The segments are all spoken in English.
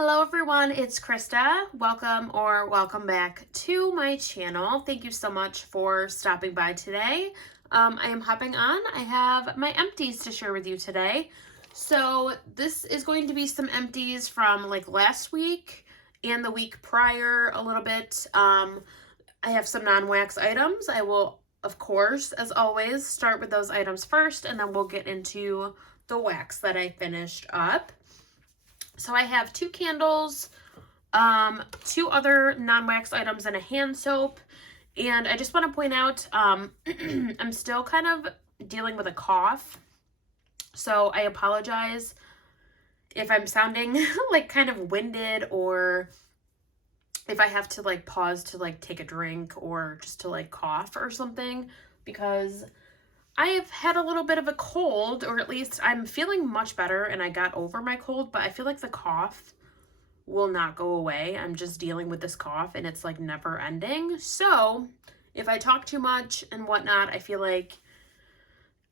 Hello everyone, it's Krista. Welcome back to my channel. Thank you so much for stopping by today. I am hopping on. I have my empties to share with you today. So this is going to be some empties from like last week and the week prior a little bit. I have some non-wax items. I will, of course, as always, start with those items first, and then we'll get into the wax that I finished up. So I have 2 candles, 2 other non-wax items, and a hand soap. And I just want to point out, I'm still kind of dealing with a cough. So I apologize if I'm sounding like kind of winded, or if I have to like pause to like take a drink or just to like cough or something, because I have had a little bit of a cold, or at least I'm feeling much better and I got over my cold, but I feel like the cough will not go away. I'm just dealing with this cough and it's like never ending. So if I talk too much and whatnot, I feel like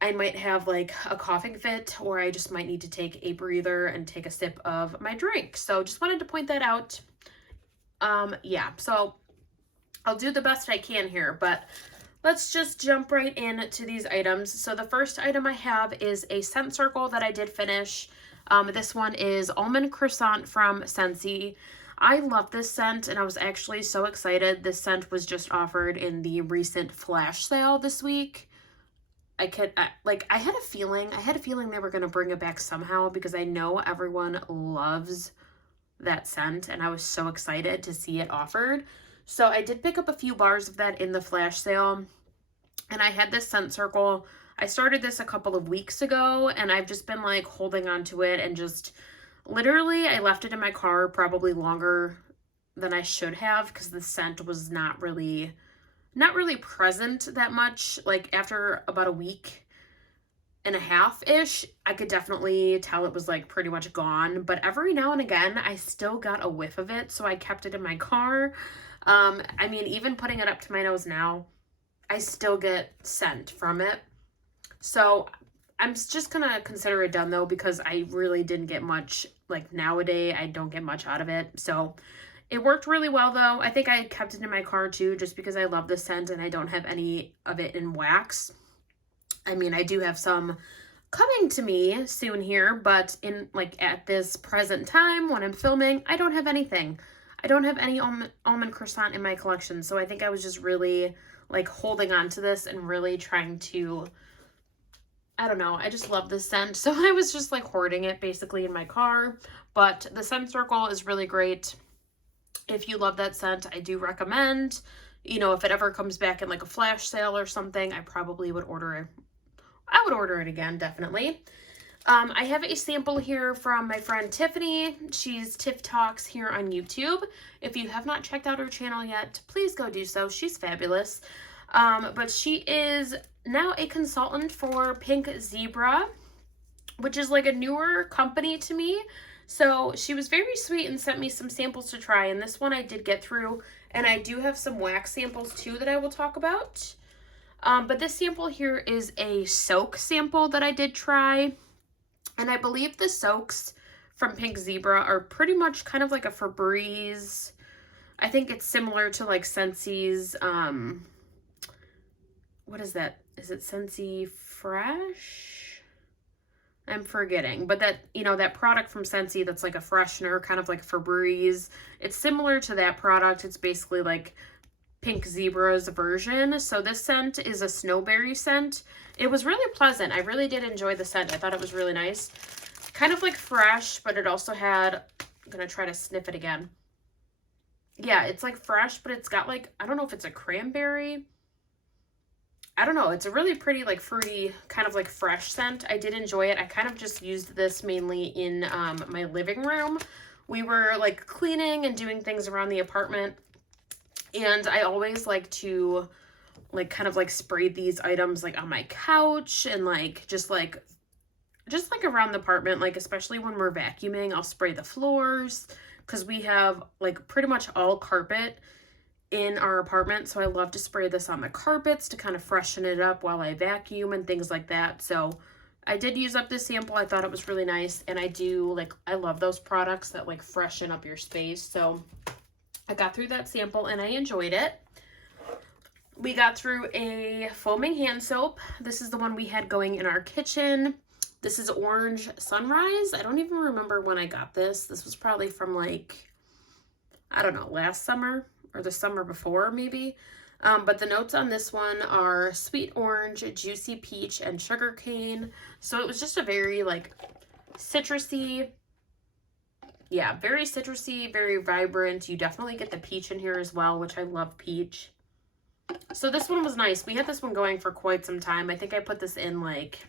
I might have like a coughing fit, or I just might need to take a breather and take a sip of my drink. So just wanted to point that out. Yeah, so I'll do the best I can here, but let's just jump right into these items. So the first item I have is a scent circle that I did finish. This one is Almond Croissant from Scentsy. I love this scent, and I was actually so excited. This scent was just offered in the recent flash sale this week. I had a feeling they were going to bring it back somehow, because I know everyone loves that scent, and I was so excited to see it offered. So I did pick up a few bars of that in the flash sale, and I had this scent circle. I started this a couple of weeks ago, and I've just been like holding on to it, and just literally I left it in my car probably longer than I should have, because the scent was not really present that much. Like after about a week and a half-ish, I could definitely tell it was like pretty much gone, but every now and again I still got a whiff of it, so I kept it in my car. I mean, even putting it up to my nose now, I still get scent from it. So I'm just gonna consider it done though, because I really didn't get much. Like nowadays I don't get much out of it. So it worked really well though. I think I kept it in my car too, just because I love the scent and I don't have any of it in wax. I mean, I do have some coming to me soon here, but in like at this present time when I'm filming, I don't have anything. I don't have any almond croissant in my collection. So I think I was just really like holding on to this and really trying to, I don't know, I just love this scent. So I was just like hoarding it basically in my car. But the scent circle is really great. If you love that scent, I do recommend, you know, if it ever comes back in like a flash sale or something, I probably would order it. I would order it again, definitely. I have a sample here from my friend Tiffany. She's Tiff Talks here on YouTube. If you have not checked out her channel yet, please go do so. She's fabulous. But she is now a consultant for Pink Zebra, which is like a newer company to me. So she was very sweet and sent me some samples to try, and this one I did get through, and I do have some wax samples too that I will talk about. But this sample here is a soak sample that I did try. And I believe the soaks from Pink Zebra are pretty much kind of like a Febreze. I think it's similar to like Scentsy's, what is that? Is it Scentsy Fresh? I'm forgetting. But that, you know, that product from Scentsy that's like a freshener, kind of like Febreze. It's similar to that product. It's basically like Pink Zebra's version. So this scent is a snowberry scent. It was really pleasant. I really did enjoy the scent. I thought it was really nice. Kind of like fresh, but it also had, I'm gonna try to sniff it again. Yeah, it's like fresh, but it's got like, I don't know if it's a cranberry. I don't know. It's a really pretty like fruity kind of like fresh scent. I did enjoy it. I kind of just used this mainly in my living room. We were like cleaning and doing things around the apartment. And I always like to like kind of like spray these items like on my couch and like just like around the apartment, like especially when we're vacuuming, I'll spray the floors, because we have like pretty much all carpet in our apartment. So I love to spray this on the carpets to kind of freshen it up while I vacuum and things like that. So I did use up this sample. I thought it was really nice, and I love those products that like freshen up your space. So I got through that sample and I enjoyed it. We got through a foaming hand soap. This is the one we had going in our kitchen. This is Orange Sunrise. I don't even remember when I got this. This was probably from like, I don't know, last summer or the summer before maybe. But the notes on this one are sweet orange, juicy peach, and sugar cane. So it was just a very like citrusy, yeah, very citrusy, very vibrant. You definitely get the peach in here as well, which I love peach. So this one was nice. We had this one going for quite some time. I think I put this in like,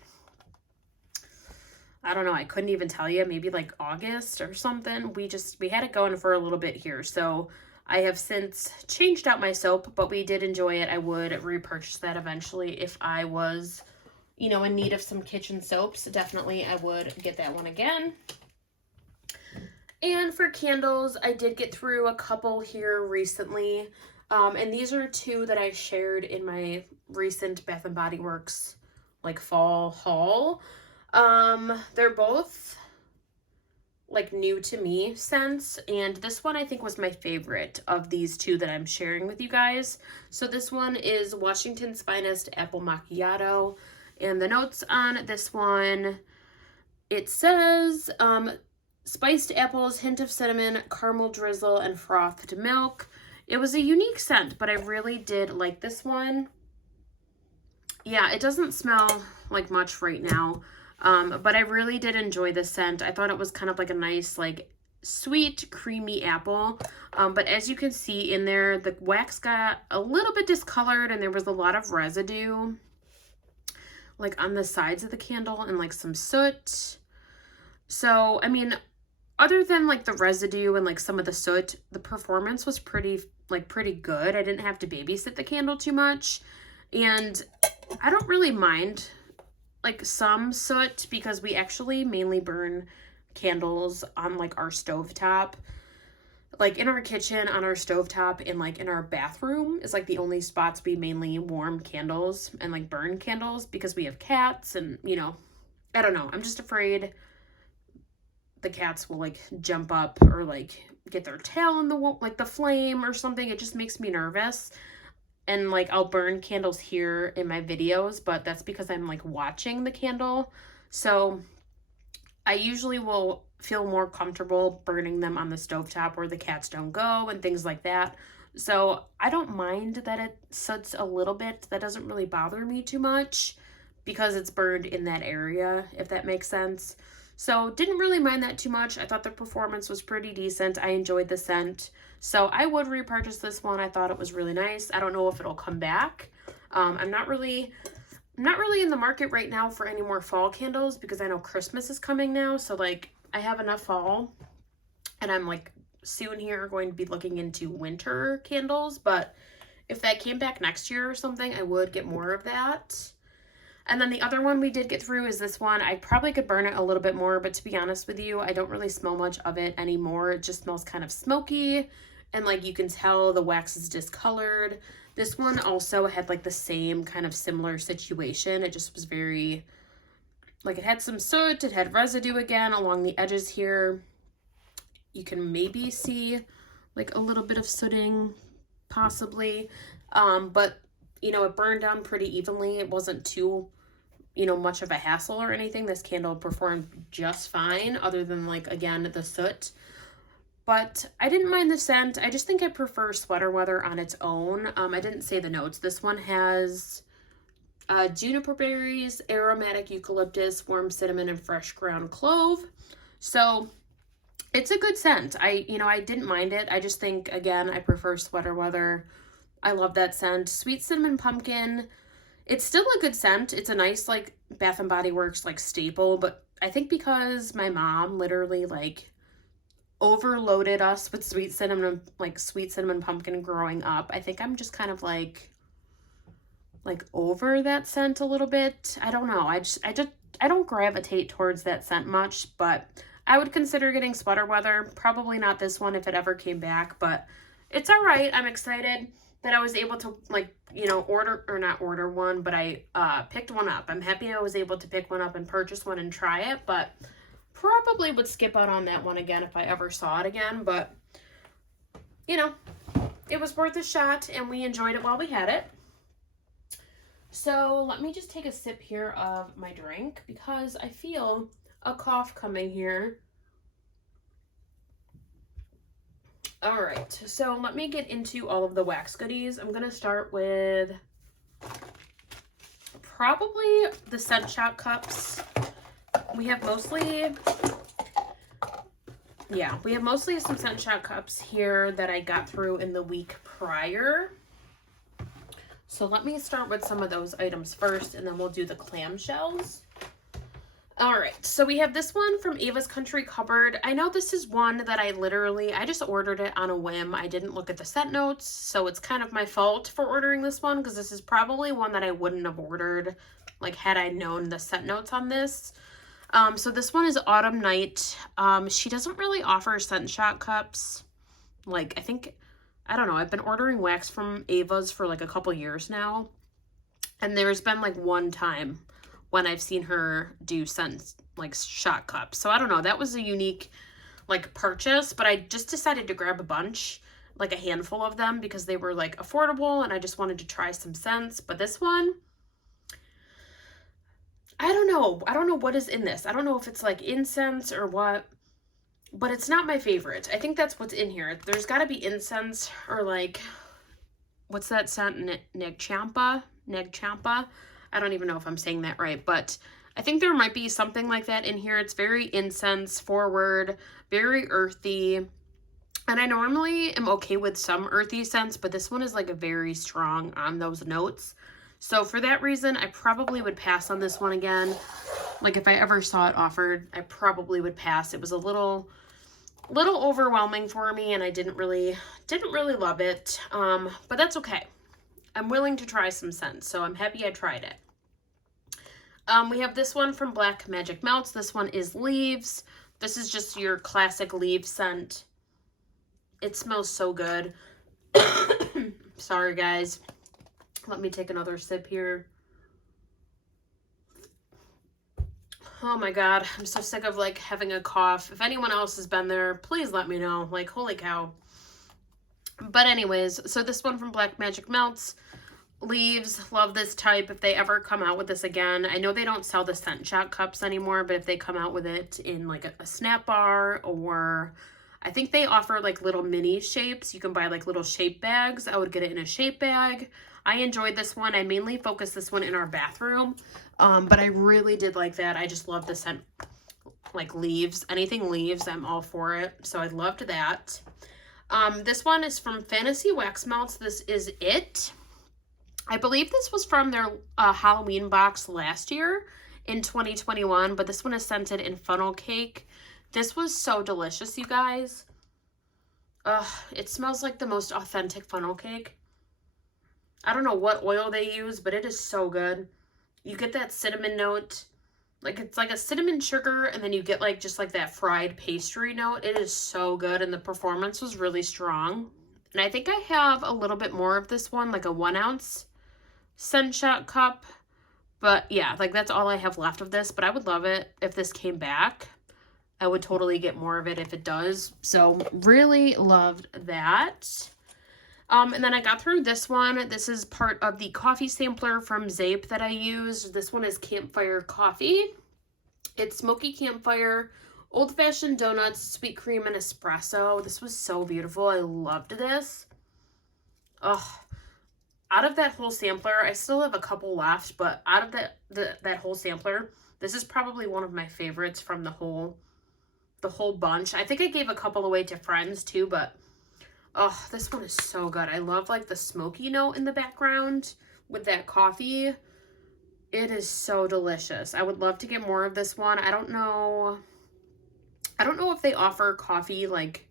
I don't know, I couldn't even tell you, maybe like August or something. We had it going for a little bit here. So I have since changed out my soap, but we did enjoy it. I would repurchase that eventually if I was, you know, in need of some kitchen soaps. Definitely I would get that one again. And for candles, I did get through a couple here recently. And these are two that I shared in my recent Bath & Body Works like fall haul. They're both like new to me scents, and this one I think was my favorite of these two that I'm sharing with you guys. So this one is Washington's Finest Apple Macchiato, and the notes on this one, it says spiced apples, hint of cinnamon, caramel drizzle, and frothed milk. It was a unique scent, but I really did like this one. Yeah, it doesn't smell like much right now, but I really did enjoy this scent. I thought it was kind of like a nice, like, sweet, creamy apple. But as you can see in there, the wax got a little bit discolored, and there was a lot of residue, like, on the sides of the candle, and, like, some soot. So, I mean, other than, like, the residue and, like, some of the soot, the performance was pretty good. I didn't have to babysit the candle too much. And I don't really mind, like, some soot because we actually mainly burn candles on, like, our stovetop. Like, in our kitchen, on our stovetop, and, like, in our bathroom is, like, the only spots we mainly warm candles and, like, burn candles because we have cats and, you know, I don't know. I'm just afraid the cats will, like, jump up or, like, get their tail in the, like, the flame or something. It just makes me nervous. And, like, I'll burn candles here in my videos, but that's because I'm, like, watching the candle. So I usually will feel more comfortable burning them on the stovetop where the cats don't go and things like that. So I don't mind that it soots a little bit. That doesn't really bother me too much because it's burned in that area, if that makes sense. So didn't really mind that too much. I thought the performance was pretty decent. I enjoyed the scent. So I would repurchase this one. I thought it was really nice. I don't know if it'll come back. I'm not really in the market right now for any more fall candles because I know Christmas is coming now. So, like, I have enough fall, and I'm, like, soon here going to be looking into winter candles. But if that came back next year or something, I would get more of that. And then the other one we did get through is this one. I probably could burn it a little bit more, but to be honest with you, I don't really smell much of it anymore. It just smells kind of smoky, and, like, you can tell the wax is discolored. This one also had, like, the same kind of similar situation. It just was very, like, it had some soot. It had residue again along the edges here. You can maybe see, like, a little bit of sooting, possibly. But, you know, it burned down pretty evenly. It wasn't too, you know, much of a hassle or anything. This candle performed just fine, other than, like, again, the soot. But I didn't mind the scent. I just think I prefer Sweater Weather on its own. I didn't say the notes. This one has juniper berries, aromatic eucalyptus, warm cinnamon, and fresh ground clove. So it's a good scent. I didn't mind it. I just think, again, I prefer Sweater Weather. I love that scent. Sweet cinnamon pumpkin. It's still a good scent. It's a nice, like, Bath & Body Works, like, staple. But I think because my mom literally, like, overloaded us with sweet cinnamon pumpkin growing up, I think I'm just kind of like over that scent a little bit. I don't know. I don't gravitate towards that scent much, but I would consider getting Sweater Weather. Probably not this one if it ever came back, but it's all right. I'm excited that I was able to, like, you know, order, or not order one, but I picked one up. I'm happy I was able to pick one up and purchase one and try it, but probably would skip out on that one again if I ever saw it again. But, you know, it was worth a shot, and we enjoyed it while we had it. So let me just take a sip here of my drink because I feel a cough coming here. All right, so let me get into all of the wax goodies. I'm gonna start with probably the scent shot cups. We have mostly some scent shot cups here that I got through in the week prior. So let me start with some of those items first, and then we'll do the clamshells. All right, so we have this one from Ava's Country Cupboard. I know this is one that I just ordered it on a whim. I didn't look at the scent notes, so it's kind of my fault for ordering this one, because this is probably one that I wouldn't have ordered, like, had I known the scent notes on this. So this one is Autumn Night. She doesn't really offer scent shot cups. Like, I don't know, I've been ordering wax from Ava's for like a couple years now, and there's been like one time when I've seen her do scent, like, shot cups. So I don't know, that was a unique, like, purchase, but I just decided to grab a bunch, like a handful of them, because they were, like, affordable, and I just wanted to try some scents. But this one, I don't know what is in this. I don't know if it's like incense or what, but it's not my favorite. I think that's what's in here. There's got to be incense, or like, what's that scent? Neg Champa? I don't even know if I'm saying that right, but I think there might be something like that in here. It's very incense forward, very earthy, and I normally am okay with some earthy scents, but this one is like a very strong on those notes. So for that reason, I probably would pass on this one again. Like, if I ever saw it offered, I probably would pass. It was a little overwhelming for me, and I didn't really love it. But that's okay. I'm willing to try some scents, so I'm happy I tried it. We have this one from Black Magic Melts. This one is Leaves. This is just your classic leaf scent. It smells so good. Sorry, guys. Let me take another sip here. Oh my God, I'm so sick of, like, having a cough. If anyone else has been there, please let me know. Like, holy cow. But anyways, so this one from Black Magic Melts. Leaves, love this type. If they ever come out with this again, I know they don't sell the scent shot cups anymore, but if they come out with it in like a snap bar, or I think they offer like little mini shapes, you can buy like little shape bags. I would get it in a shape bag. I enjoyed this one. I mainly focused this one in our bathroom, but I really did like that. I just love the scent, like leaves. Anything leaves, I'm all for it. So I loved that. This one is from Fantasy Wax Melts. This is It. I believe this was from their Halloween box last year in 2021, but this one is scented in funnel cake. This was so delicious, you guys. It smells like the most authentic funnel cake. I don't know what oil they use, but it is so good. You get that cinnamon note. Like, it's like a cinnamon sugar, and then you get like just like that fried pastry note. It is so good, and the performance was really strong. And I think I have a little bit more of this one, like a 1 ounce scent shot cup, but yeah, like that's all I have left of this. But I would love it if this came back. I would totally get more of it if it does. So really loved that. And then I got through this one. This is part of the coffee sampler from Zape that I used. This one is Campfire Coffee. It's smoky campfire, old-fashioned donuts, sweet cream, and espresso. This was so beautiful. I loved this. Oh, out of that whole sampler, I still have a couple left, but out of that whole sampler, this is probably one of my favorites from the whole bunch. I think I gave a couple away to friends too, but oh, this one is so good. I love like the smoky note in the background with that coffee. It is so delicious. I would love to get more of this one. I don't know if they offer coffee like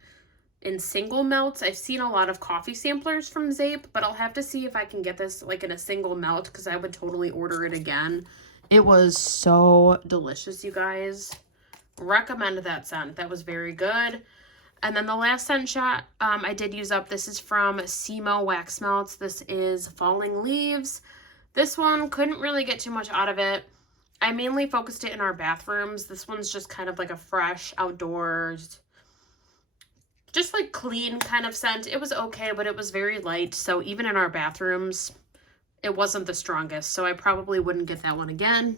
in single melts. I've seen a lot of coffee samplers from Zape, but I'll have to see if I can get this like in a single melt, because I would totally order it again. It was so delicious, you guys. Recommend that scent. That was very good. And then the last scent shot I did use up, this is from Simo Wax Melts. This is Falling Leaves. This one, couldn't really get too much out of it. I mainly focused it in our bathrooms. This one's just kind of like a fresh, outdoors, just like clean kind of scent. It was okay, but it was very light. So even in our bathrooms, it wasn't the strongest. So I probably wouldn't get that one again.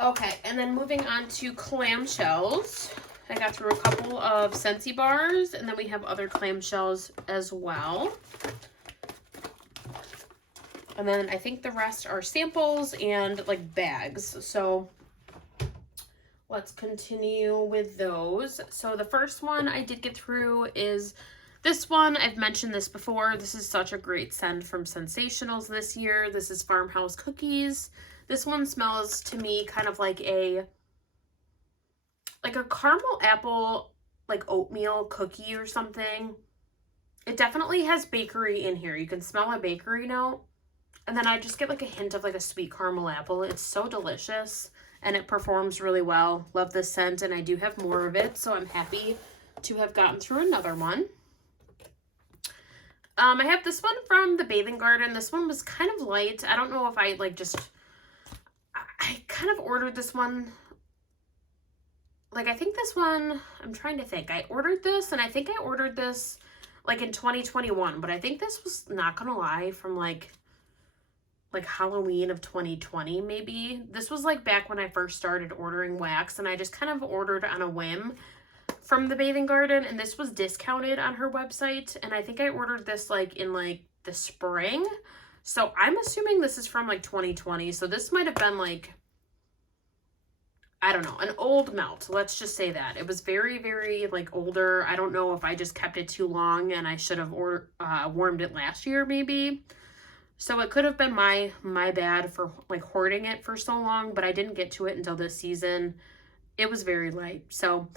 Okay, and then moving on to clamshells. I got through a couple of Scentsy bars, and then we have other clamshells as well. And then I think the rest are samples and like bags. So let's continue with those. So the first one I did get through is this one. I've mentioned this before. This is such a great scent from Sensationals this year. This is Farmhouse Cookies. This one smells to me kind of like a caramel apple, like oatmeal cookie or something. It definitely has bakery in here. You can smell a bakery note. And then I just get like a hint of like a sweet caramel apple. It's so delicious and it performs really well. Love this scent, and I do have more of it, so I'm happy to have gotten through another one. I have this one from the Bathing Garden. This one was kind of light. I don't know if I I kind of ordered this one. Like, I think this one, I'm trying to think. I ordered this, and I think I ordered this like in 2021, but I think this was, not gonna lie, from like Halloween of 2020 maybe. This was like back when I first started ordering wax, and I just kind of ordered on a whim from the Bathing Garden, and this was discounted on her website, and I think I ordered this like in like the spring. So I'm assuming this is from like 2020. So this might have been like, I don't know, an old melt. Let's just say that. It was very, very like older. I don't know if I just kept it too long and I should have warmed it last year maybe. So it could have been my bad for like hoarding it for so long, but I didn't get to it until this season. It was very light. So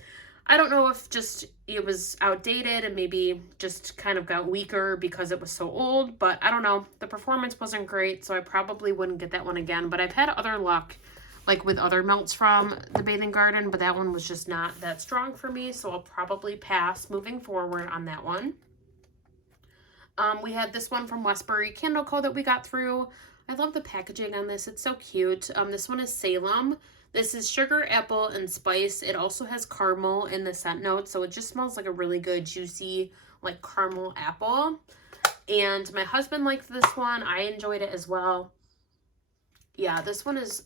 I don't know if just it was outdated and maybe just kind of got weaker because it was so old, but I don't know. The performance wasn't great, so I probably wouldn't get that one again. But I've had other luck like with other melts from the Bathing Garden, but that one was just not that strong for me, so I'll probably pass moving forward on that one. We had this one from Westbury Candle Co. that we got through. I love the packaging on this. It's so cute. This one is Salem. This is sugar, apple, and spice. It also has caramel in the scent note, so it just smells like a really good, juicy, like caramel apple. And my husband liked this one. I enjoyed it as well. Yeah, this one is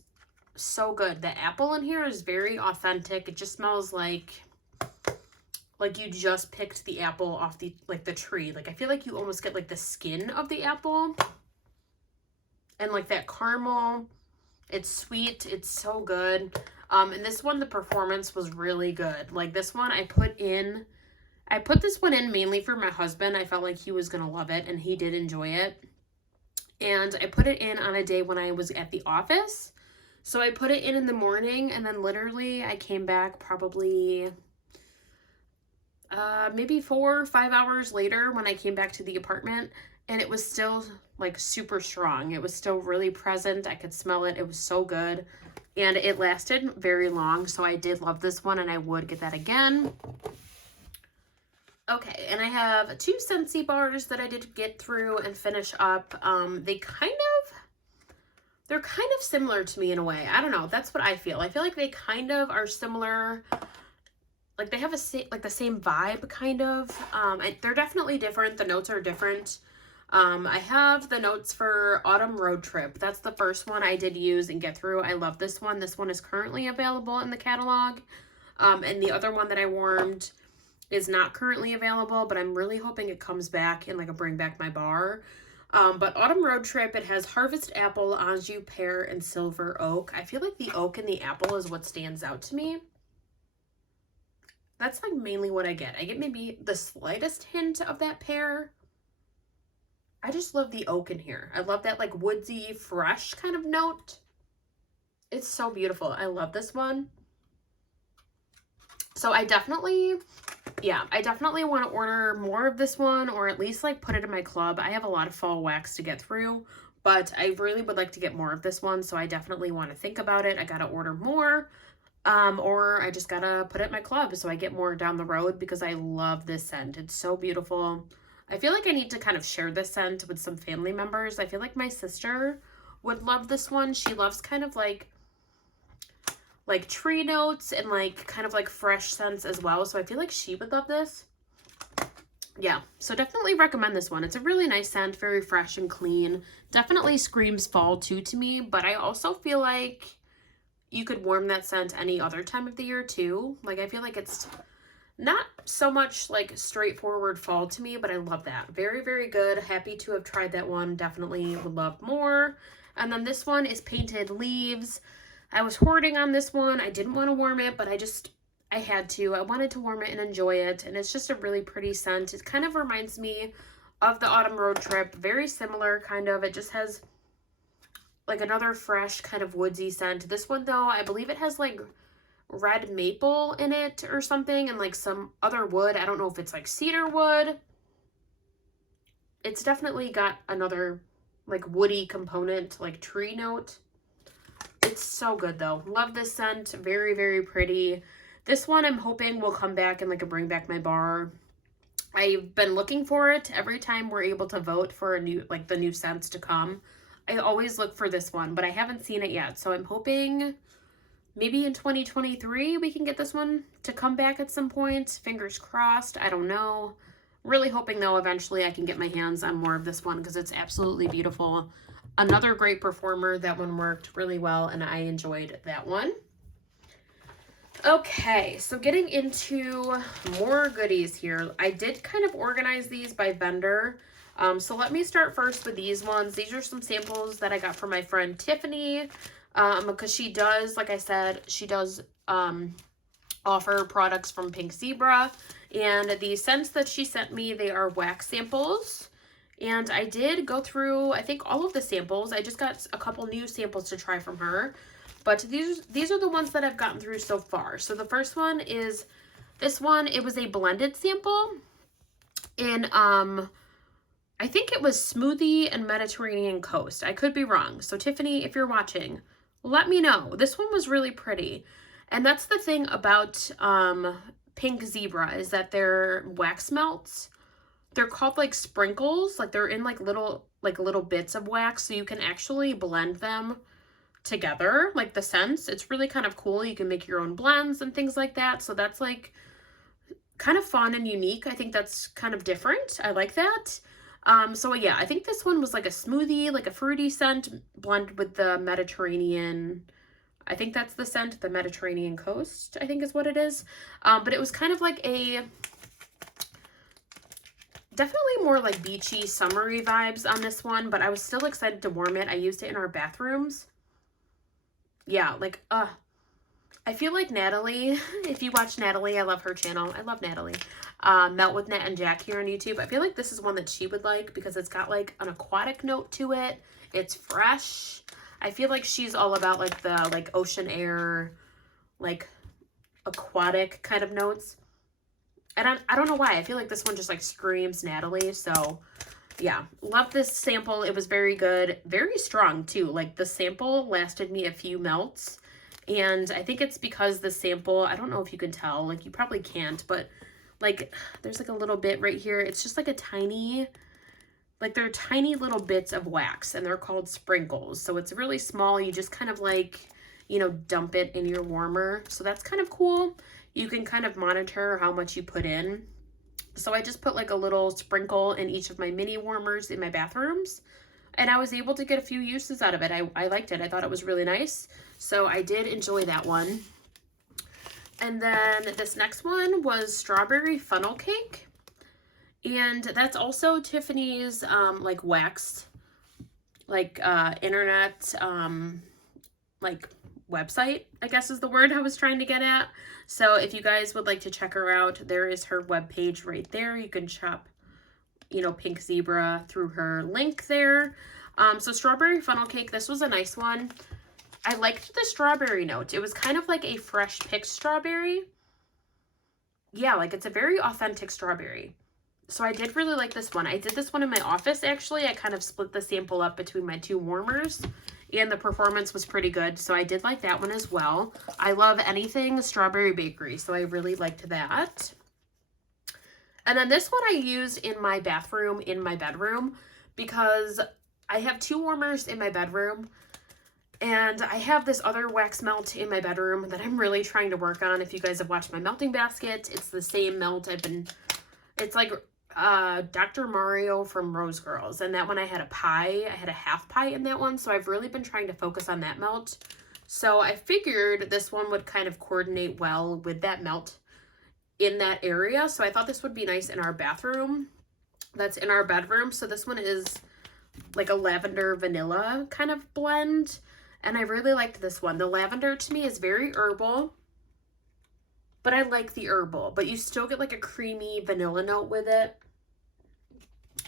so good. The apple in here is very authentic. It just smells like you just picked the apple off the tree. Like I feel like you almost get like the skin of the apple and like that caramel. It's sweet. It's so good. And this one, the performance was really good. Like this one I put this one in mainly for my husband. I felt like he was gonna love it, and he did enjoy it. And I put it in on a day when I was at the office. So I put it in the morning, and then literally I came back probably maybe 4 or 5 hours later when I came back to the apartment, and it was still like super strong. It was still really present. I could smell it. It was so good, and it lasted very long. So I did love this one, and I would get that again. Okay, and I have 2 Scentsy bars that I did get through and finish up. They're kind of similar to me in a way. I don't know. That's what I feel. I feel like they kind of are similar. Like they have the same vibe kind of. They're definitely different. The notes are different. I have the notes for Autumn Road Trip. That's the first one I did use and get through. I love this one. This one is currently available in the catalog. And the other one that I warmed is not currently available, but I'm really hoping it comes back in like a Bring Back My Bar. But Autumn Road Trip, it has Harvest Apple, Anjou Pear, and Silver Oak. I feel like the oak and the apple is what stands out to me. That's like mainly what I get. I get maybe the slightest hint of that pear. I just love the oak in here. I love that like woodsy, fresh kind of note. It's so beautiful. I love this one. So I definitely want to order more of this one, or at least like put it in my club. I have a lot of fall wax to get through, but I really would like to get more of this one. So I definitely want to think about it. I got to order more. or I just gotta put it in my club so I get more down the road because I love this scent. It's so beautiful. I feel like I need to kind of share this scent with some family members. I feel like my sister would love this one. She loves kind of like tree notes and like kind of like fresh scents as well. So I feel like she would love this. Yeah, so definitely recommend this one. It's a really nice scent, very fresh and clean. Definitely screams fall too to me, but I also feel like you could warm that scent any other time of the year too. Like I feel like it's not so much like straightforward fall to me, but I love that. Very, very good. Happy to have tried that one. Definitely would love more. And then this one is Painted Leaves. I was hoarding on this one. I didn't want to warm it, but I had to. I wanted to warm it and enjoy it. And it's just a really pretty scent. It kind of reminds me of the autumn road trip. Very similar kind of. It just has like another fresh kind of woodsy scent. This one though, I believe it has like red maple in it or something and like some other wood. I don't know if it's like cedar wood. It's definitely got another like woody component, like tree note. It's so good though. Love this scent. Very, very pretty. This one I'm hoping will come back in like a bring back my bar. I've been looking for it every time we're able to vote for a new, like the new scents to come. I always look for this one, but I haven't seen it yet. So I'm hoping maybe in 2023 we can get this one to come back at some point. Fingers crossed. I don't know. Really hoping though eventually I can get my hands on more of this one because it's absolutely beautiful. Another great performer. That one worked really well and I enjoyed that one. Okay, so getting into more goodies here. I did kind of organize these by vendor. So let me start first with these ones. These are some samples that I got from my friend Tiffany, because she does, like I said, she does offer products from Pink Zebra. And the scents that she sent me, they are wax samples. And I did go through, I think, all of the samples. I just got a couple new samples to try from her. But these are the ones that I've gotten through so far. So the first one is this one. It was a blended sample in, I think it was Smoothie and Mediterranean Coast. I could be wrong. So Tiffany, if you're watching, let me know. This one was really pretty. And that's the thing about Pink Zebra is that their wax melts, they're called like sprinkles. Like they're in like little bits of wax. So you can actually blend them together, like the scents. It's really kind of cool. You can make your own blends and things like that. So that's like kind of fun and unique. I think that's kind of different. I like that. So yeah, I think this one was like a smoothie, like a fruity scent blended with the Mediterranean. I think that's the scent, the Mediterranean Coast, I think is what it is. But it was kind of like a, definitely more like beachy, summery vibes on this one, but I was still excited to warm it. I used it in our bathrooms. Yeah, like, I feel like Natalie, if you watch Natalie, I love her channel. I love Natalie. Melt with Nat and Jack here on YouTube. I feel like this is one that she would like because it's got like an aquatic note to it. It's fresh. I feel like she's all about like the like ocean air, like aquatic kind of notes. And I don't know why. I feel like this one just like screams Natalie. So yeah, love this sample. It was very good. Very strong too. Like the sample lasted me a few melts. And I think it's because the sample, I don't know if you can tell, like you probably can't, but like there's like a little bit right here. It's just like a tiny, like they're tiny little bits of wax and they're called sprinkles. So it's really small. You just kind of like, you know, dump it in your warmer. So that's kind of cool. You can kind of monitor how much you put in. So I just put like a little sprinkle in each of my mini warmers in my bathrooms. And I was able to get a few uses out of it. I liked it. I thought it was really nice. So I did enjoy that one. And then this next one was Strawberry Funnel Cake. And that's also Tiffany's like wax, like internet, like website, I guess is the word I was trying to get at. So if you guys would like to check her out, there is her webpage right there. You can shop, you know, Pink Zebra through her link there. So Strawberry Funnel Cake, this was a nice one. I liked the strawberry note. It was kind of like a fresh picked strawberry. Yeah, like it's a very authentic strawberry. So I did really like this one. I did this one in my office, actually. I kind of split the sample up between my two warmers. and the performance was pretty good. So I did like that one as well. I love anything strawberry bakery, so I really liked that. And then this one I used in my bathroom, in my bedroom, because I have 2 warmers in my bedroom. And I have this other wax melt in my bedroom that I'm really trying to work on. If you guys have watched my melting basket, it's the same melt it's like Dr. Mario from Rose Girls. And that one I had a pie. I had a half pie in that one. So I've really been trying to focus on that melt. So I figured this one would kind of coordinate well with that melt in that area. So I thought this would be nice in our bathroom. That's in our bedroom. So this one is like a lavender vanilla kind of blend. And I really liked this one. The lavender to me is very herbal, but I like the herbal, but you still get like a creamy vanilla note with it.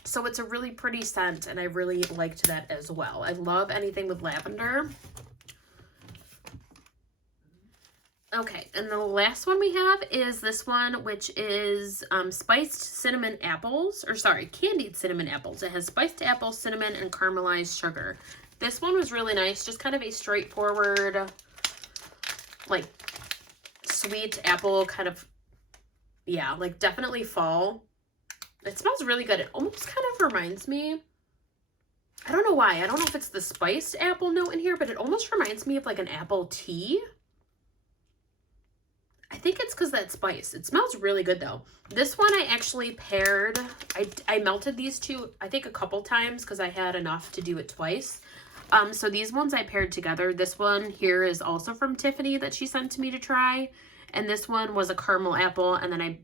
So it's a really pretty scent, and I really liked that as well. I love anything with lavender. Okay, and the last one we have is this one, which is spiced cinnamon apples, or sorry, candied cinnamon apples. It has spiced apple, cinnamon, and caramelized sugar. This one was really nice, just kind of a straightforward, like, sweet apple kind of, yeah, like definitely fall. It smells really good. It almost kind of reminds me, I don't know why. I don't know if it's the spiced apple note in here, but it almost reminds me of like an apple tea. I think it's because that spice. It smells really good though. This one I actually paired, I melted these two, I think a couple times because I had enough to do it twice. So these ones I paired together. This one here is also from Tiffany that she sent to me to try. And this one was a caramel apple. And then I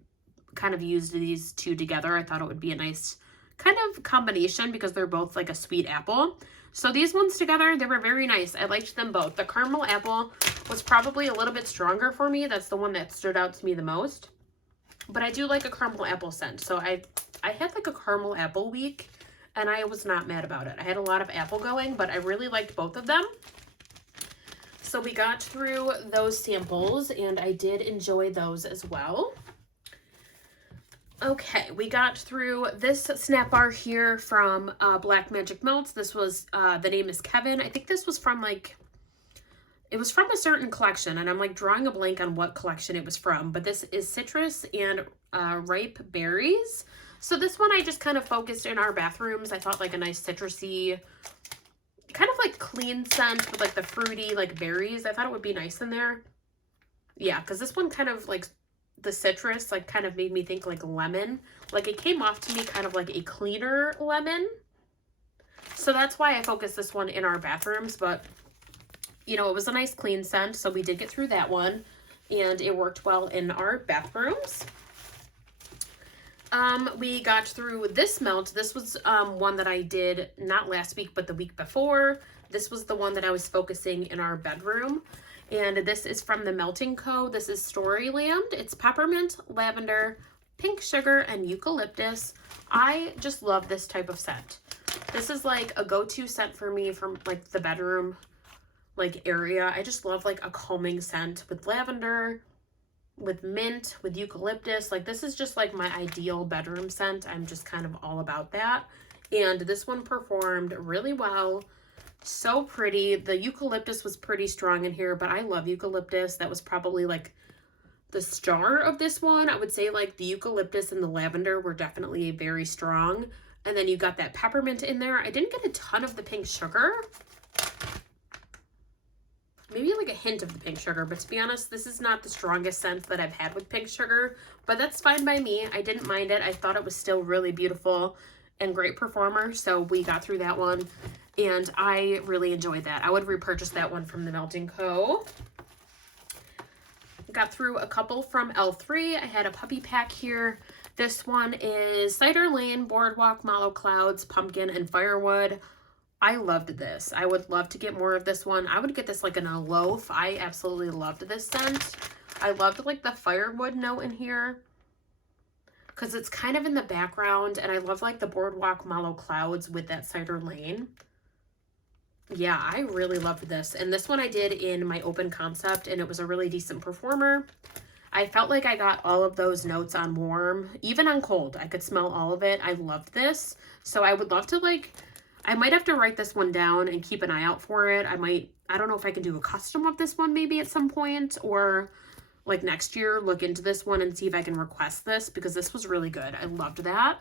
kind of used these two together. I thought it would be a nice kind of combination because they're both like a sweet apple. So these ones together, they were very nice. I liked them both. The caramel apple was probably a little bit stronger for me. That's the one that stood out to me the most. But I do like a caramel apple scent. So I had like a caramel apple week. And I was not mad about it. I had a lot of apple going, but I really liked both of them. So we got through those samples, and I did enjoy those as well. Okay, we got through this snap bar here from Black Magic Melts. This was, the name is Kevin. I think this was from like, it was from a certain collection, and I'm like drawing a blank on what collection it was from. But this is citrus and ripe berries. So this one I just kind of focused in our bathrooms. I thought like a nice citrusy, kind of like clean scent with like the fruity like berries. I thought it would be nice in there. Yeah, because this one kind of like the citrus like kind of made me think like lemon. Like it came off to me kind of like a cleaner lemon. So that's why I focused this one in our bathrooms. But, you know, it was a nice clean scent. So we did get through that one. And it worked well in our bathrooms. We got through this melt. This was one that I did not last week, but the week before. This was the one that I was focusing in our bedroom. And this is from the Melting Co. This is Storyland. It's peppermint, lavender, pink sugar, and eucalyptus. I just love this type of scent. This is like a go-to scent for me from like the bedroom like area. I just love like a calming scent with lavender, with mint, with eucalyptus. Like this is just like my ideal bedroom scent. I'm just kind of all about that. And this one performed really well. So pretty. The eucalyptus was pretty strong in here, but I love eucalyptus. That was probably like the star of this one. I would say like the eucalyptus and the lavender were definitely very strong. And then you got that peppermint in there. I didn't get a ton of the pink sugar. Maybe like a hint of the pink sugar, but to be honest, this is not the strongest scent that I've had with pink sugar, but that's fine by me. I didn't mind it. I thought it was still really beautiful and great performer, so we got through that one, and I really enjoyed that. I would repurchase that one from the Melting Co. Got through a couple from L3. I had a puppy pack here. This one is Cider Lane, Boardwalk, Mallow Clouds, Pumpkin, and Firewood. I loved this. I would love to get more of this one. I would get this like in a loaf. I absolutely loved this scent. I loved like the firewood note in here because it's kind of in the background, and I love like the Boardwalk Mallow Clouds with that Cider Lane. Yeah, I really loved this. And this one I did in my open concept, and it was a really decent performer. I felt like I got all of those notes on warm, even on cold. I could smell all of it. I loved this. So I would love to like I might have to write this one down and keep an eye out for it. I don't know if I can do a custom of this one maybe at some point, or like next year look into this one and see if I can request this, because this was really good. I loved that.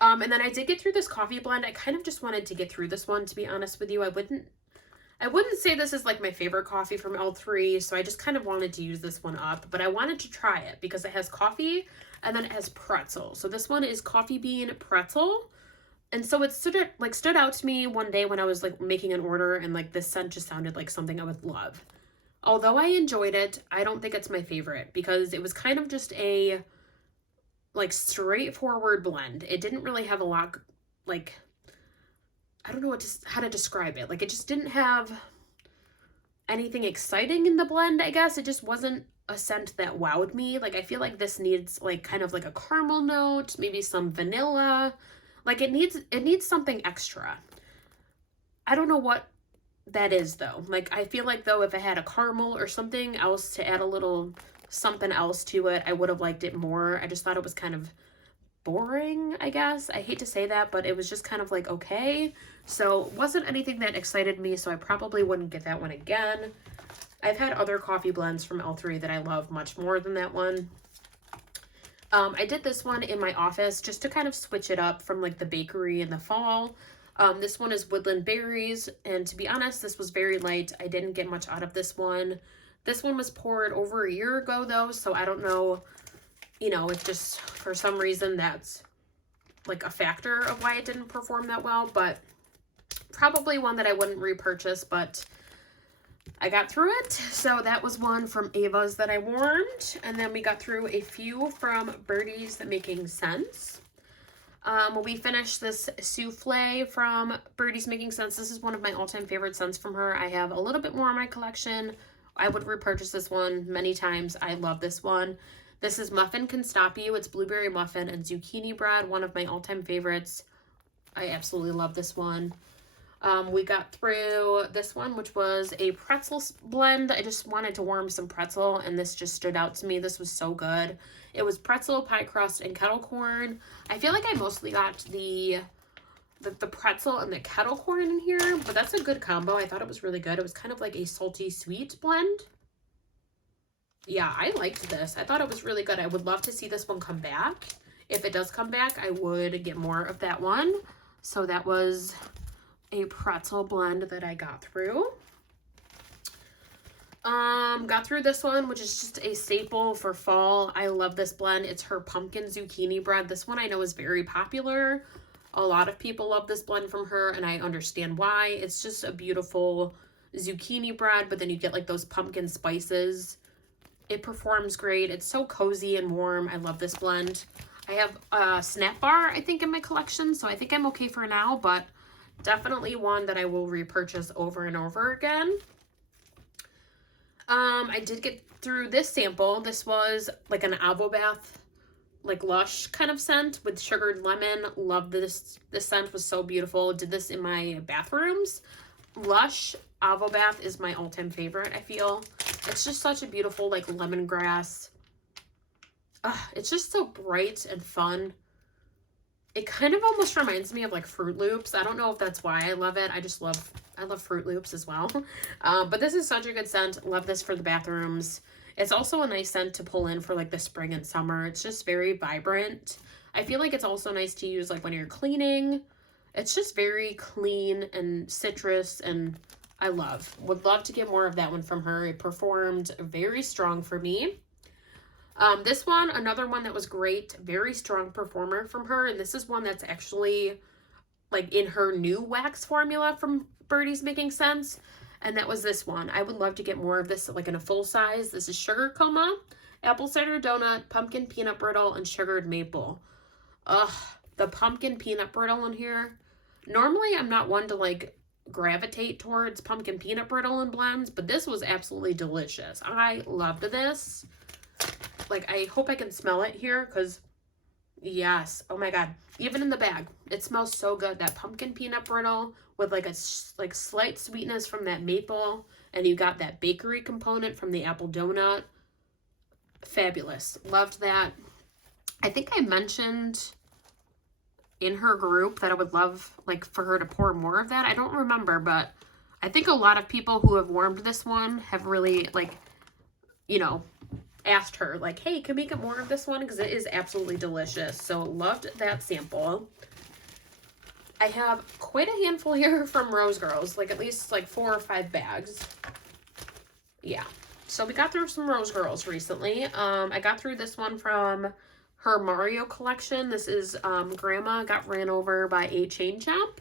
And then I did get through this coffee blend. I kind of just wanted to get through this one, to be honest with you. I wouldn't say this is like my favorite coffee from L3, so I just kind of wanted to use this one up, but I wanted to try it because it has coffee and then it has pretzel. So this one is coffee bean pretzel. And so it stood out to me one day when I was like making an order, and like this scent just sounded like something I would love. Although I enjoyed it, I don't think it's my favorite because it was kind of just a like straightforward blend. It didn't really have a lot, like, I don't know how to describe it. Like, it just didn't have anything exciting in the blend, I guess. It just wasn't a scent that wowed me. Like, I feel like this needs like kind of like a caramel note, maybe some vanilla. Like, it needs something extra. I don't know what that is though. Like, I feel like though if it had a caramel or something else to add a little something else to it, I would have liked it more. I just thought it was kind of boring, I guess. I hate to say that, but it was just kind of like okay. So it wasn't anything that excited me, so I probably wouldn't get that one again. I've had other coffee blends from L3 that I love much more than that one. I did this one in my office just to kind of switch it up from like the bakery in the fall. This one is Woodland Berries, and to be honest, this was very light. I didn't get much out of this one. This one was poured over a year ago though, so I don't know, you know, if just for some reason that's like a factor of why it didn't perform that well, but probably one that I wouldn't repurchase, but I got through it. So that was one from Ava's that I warmed. And then we got through a few from Birdie's Making Sense. We finished this souffle from Birdie's Making Sense. This is one of my all-time favorite scents from her. I have a little bit more in my collection. I would repurchase this one many times. I love this one. This is Muffin Can Stop You. It's blueberry muffin and zucchini bread, one of my all-time favorites. I absolutely love this one. We got through this one, which was a pretzel blend. I just wanted to warm some pretzel, and this just stood out to me. This was so good. It was pretzel, pie crust, and kettle corn. I feel like I mostly got the pretzel and the kettle corn in here, but that's a good combo. I thought it was really good. It was kind of like a salty sweet blend. Yeah, I liked this. I thought it was really good. I would love to see this one come back. If it does come back, I would get more of that one. So that was a pretzel blend that I got through. Got through this one, which is just a staple for fall. I love this blend. It's her pumpkin zucchini bread. This one I know is very popular. A lot of people love this blend from her, and I understand why. It's just a beautiful zucchini bread, but then you get like those pumpkin spices. It performs great. It's so cozy and warm. I love this blend. I have a Snap Bar, I think, in my collection, so I think I'm okay for now, but definitely one that I will repurchase over and over again. I did get through this sample. This was like an Avobath, like lush kind of scent with sugared lemon. Love this. This scent was so beautiful. Did this in my bathrooms. Lush Avobath is my all-time favorite, I feel. It's just such a beautiful like lemongrass. It's just so bright and fun. It kind of almost reminds me of like Fruit Loops. I don't know if that's why I love it. I love Fruit Loops as well. But this is such a good scent. Love this for the bathrooms. It's also a nice scent to pull in for like the spring and summer. It's just very vibrant. I feel like it's also nice to use like when you're cleaning. It's just very clean and citrus, and would love to get more of that one from her. It performed very strong for me. This one, another one that was great, very strong performer from her. And this is one that's actually like in her new wax formula from Birdie's Making Sense. And that was this one. I would love to get more of this like in a full size. This is Sugar Coma, Apple Cider Donut, Pumpkin Peanut Brittle, and Sugared Maple. Ugh, the pumpkin peanut brittle in here. Normally, I'm not one to like gravitate towards pumpkin peanut brittle in blends, but this was absolutely delicious. I loved this. Like, I hope I can smell it here, because yes, oh my god, even in the bag, it smells so good. That pumpkin peanut brittle with like a slight sweetness from that maple, and you got that bakery component from the apple donut. Fabulous. Loved that. I think I mentioned in her group that I would love like for her to pour more of that. I don't remember, but I think a lot of people who have warmed this one have really like, you know, asked her like, hey, can we get more of this one? Because it is absolutely delicious. So loved that sample. I have quite a handful here from Rose Girls, like at least like 4 or 5 bags. Yeah. So we got through some Rose Girls recently. I got through this one from her Mario collection. This is Grandma Got Ran Over by a Chain Chomp.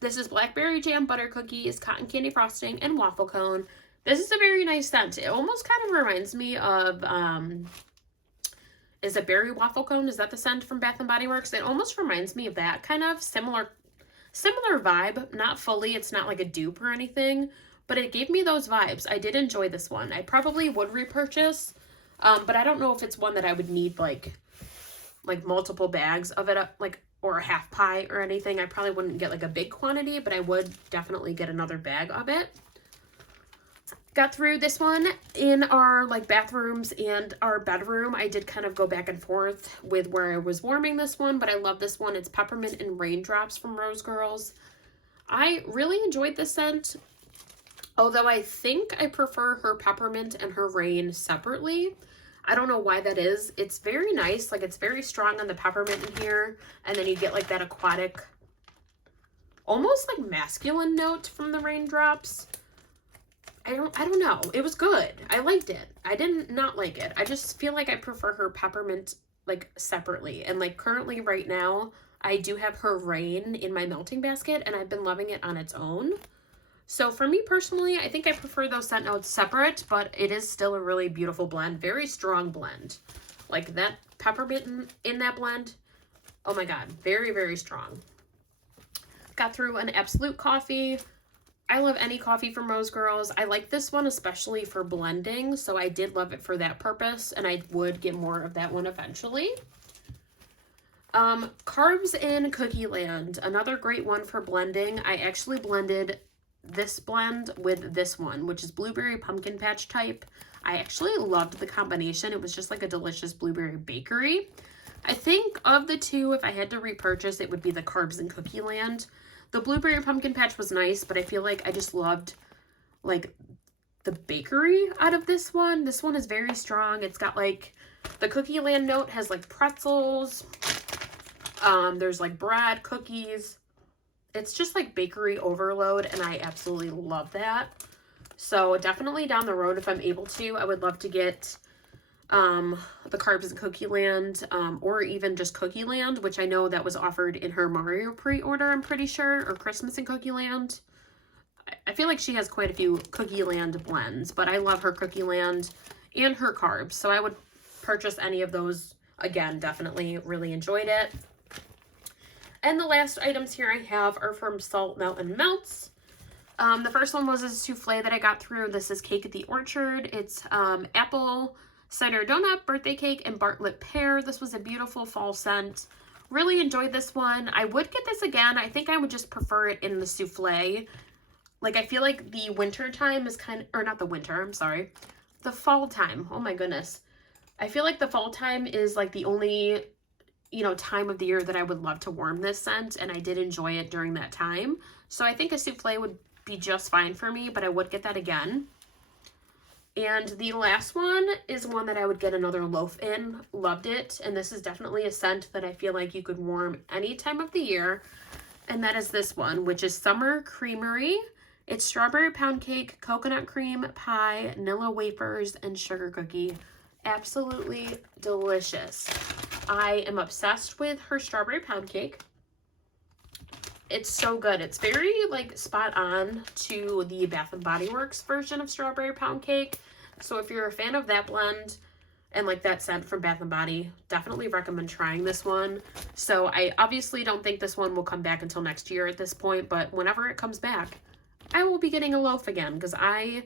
This is blackberry jam, butter cookies, cotton candy frosting, and waffle cone. This is a very nice scent. It almost kind of reminds me of, is it berry waffle cone? Is that the scent from Bath & Body Works? It almost reminds me of that kind of similar vibe. Not fully, it's not like a dupe or anything, but it gave me those vibes. I did enjoy this one. I probably would repurchase, but I don't know if it's one that I would need like multiple bags of it, like, or a half pie or anything. I probably wouldn't get like a big quantity, but I would definitely get another bag of it. Got through this one in our like bathrooms and our bedroom. I did kind of go back and forth with where I was warming this one, but I love this one. It's Peppermint and Raindrops from Rose Girls. I really enjoyed this scent, although I think I prefer her peppermint and her rain separately. I don't know why that is. It's very nice. Like, it's very strong on the peppermint in here, and then you get like that aquatic, almost like masculine note from the Raindrops. I don't know. It was good. I liked it. I didn't not like it. I just feel like I prefer her peppermint like separately. And like currently right now, I do have her rain in my melting basket, and I've been loving it on its own. So for me personally, I think I prefer those scent notes separate, but it is still a really beautiful blend. Very strong blend. Like that peppermint in that blend. Oh my God. Very, very strong. Got through an Absolute coffee. I love any coffee from Rose Girls. I like this one especially for blending, so I did love it for that purpose, and I would get more of that one eventually. Carbs in Cookie Land, another great one for blending. I actually blended this blend with this one, which is Blueberry Pumpkin Patch type. I actually loved the combination. It was just like a delicious blueberry bakery. I think of the two, if I had to repurchase, it would be the Carbs in Cookie Land. The Blueberry Pumpkin Patch was nice, but I feel like I just loved like the bakery out of this one. This one is very strong. It's got like the Cookie Land note has like pretzels. There's like bread, cookies. It's just like bakery overload, and I absolutely love that. So definitely down the road, if I'm able to, I would love to get the Carbs in Cookie Land, or even just Cookie Land, which I know that was offered in her Mario pre-order, I'm pretty sure, or Christmas in Cookie Land. I feel like she has quite a few Cookie Land blends, but I love her Cookie Land and her Carbs, so I would purchase any of those again. Definitely really enjoyed it. And the last items here I have are from Salt, Melt, and Melts. The first one was a souffle that I got through. This is Cake at the Orchard. It's apple cider donut, birthday cake, and Bartlett pear. This was a beautiful fall scent. Really enjoyed this one. I would get this again. I think I would just prefer it in the souffle. Like, I feel like the winter time is kind of, or not the winter, I'm sorry. The fall time. Oh my goodness. I feel like the fall time is like the only, you know, time of the year that I would love to warm this scent, and I did enjoy it during that time. So I think a souffle would be just fine for me, but I would get that again. And the last one is one that I would get another loaf in. Loved it. And this is definitely a scent that I feel like you could warm any time of the year. And that is this one, which is Summer Creamery. It's strawberry pound cake, coconut cream pie, Nilla wafers, and sugar cookie. Absolutely delicious. I am obsessed with her strawberry pound cake. It's so good. It's very like spot on to the Bath & Body Works version of strawberry pound cake. So if you're a fan of that blend and like that scent from Bath & Body, definitely recommend trying this one. So I obviously don't think this one will come back until next year at this point, but whenever it comes back, I will be getting a loaf again, because I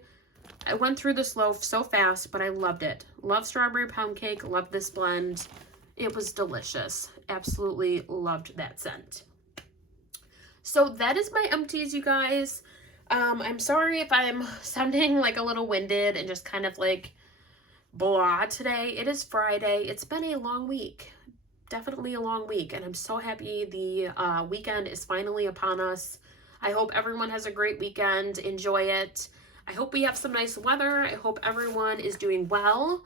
went through this loaf so fast, but I loved it. Love strawberry pound cake. Loved this blend. It was delicious. Absolutely loved that scent. So that is my empties, you guys. I'm sorry if I'm sounding like a little winded and just kind of like blah today. It is Friday. It's been a long week. definitely a long week, and I'm so happy the weekend is finally upon us. I hope everyone has a great weekend. Enjoy it. I hope we have some nice weather. I hope everyone is doing well.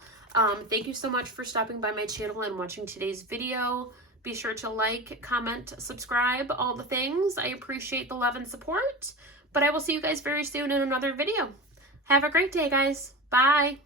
Thank you so much for stopping by my channel and watching today's video. Be sure to like, comment, subscribe, all the things. I appreciate the love and support. But I will see you guys very soon in another video. Have a great day, guys. Bye.